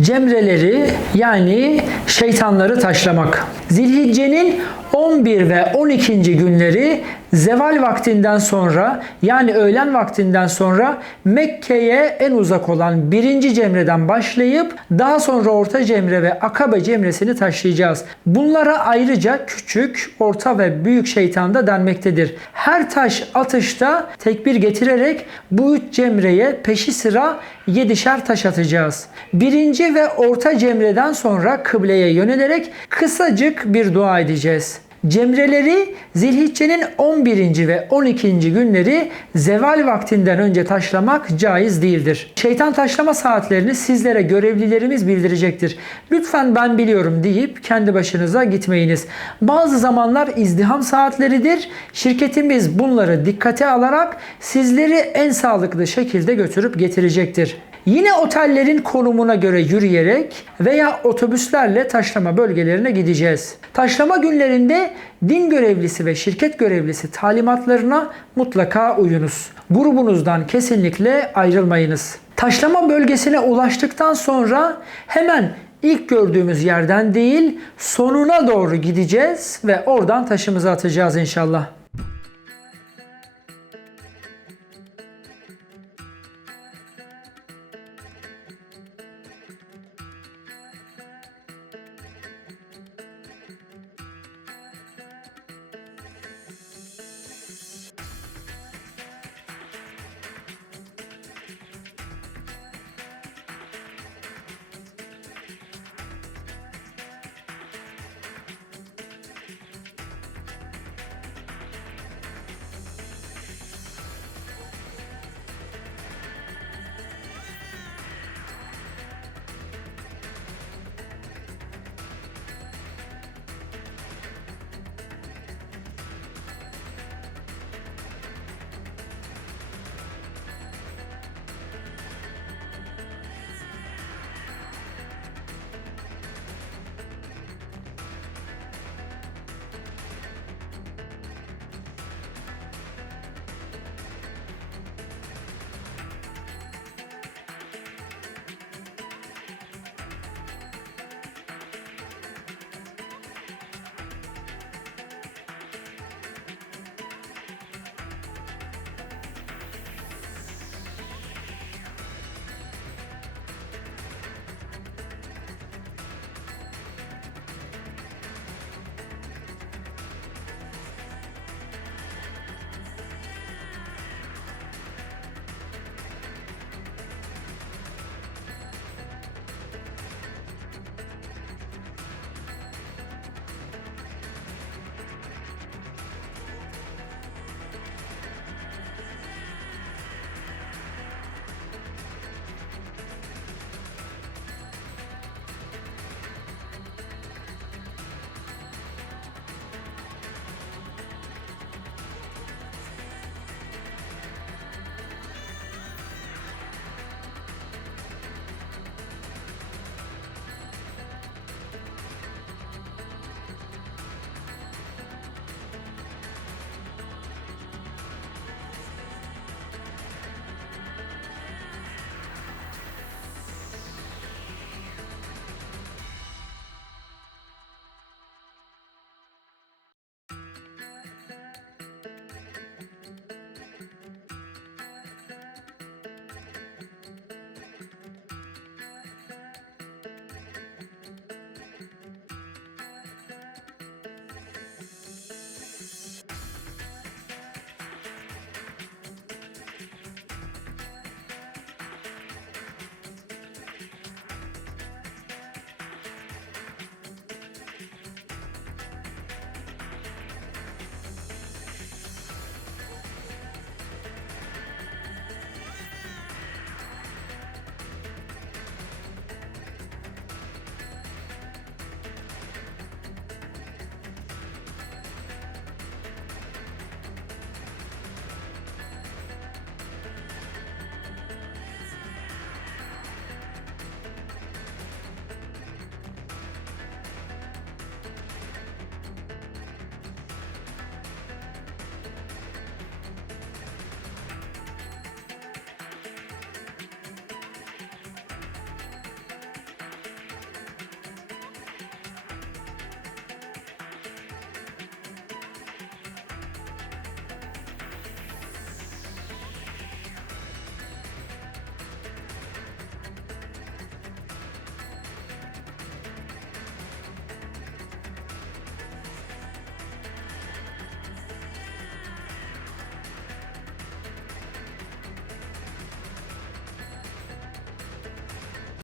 Cemreleri yani şeytanları taşlamak. Zilhicce'nin 11 ve 12. günleri zeval vaktinden sonra yani öğlen vaktinden sonra Mekke'ye en uzak olan birinci cemreden başlayıp daha sonra orta cemre ve akabe cemresini taşlayacağız. Bunlara ayrıca küçük, orta ve büyük şeytan da denmektedir. Her taş atışta tekbir getirerek bu üç cemreye peşi sıra yedişer taş atacağız. Birinci ve orta cemreden sonra kıbleye yönelerek kısacık bir dua edeceğiz. Cemreleri Zilhicce'nin 11. ve 12. günleri zeval vaktinden önce taşlamak caiz değildir. Şeytan taşlama saatlerini sizlere görevlilerimiz bildirecektir. Lütfen ben biliyorum deyip kendi başınıza gitmeyiniz. Bazı zamanlar izdiham saatleridir. Şirketimiz bunları dikkate alarak sizleri en sağlıklı şekilde götürüp getirecektir. Yine otellerin konumuna göre yürüyerek veya otobüslerle taşlama bölgelerine gideceğiz. Taşlama günlerinde din görevlisi ve şirket görevlisi talimatlarına mutlaka uyunuz. Grubunuzdan kesinlikle ayrılmayınız. Taşlama bölgesine ulaştıktan sonra hemen ilk gördüğümüz yerden değil sonuna doğru gideceğiz ve oradan taşımızı atacağız inşallah.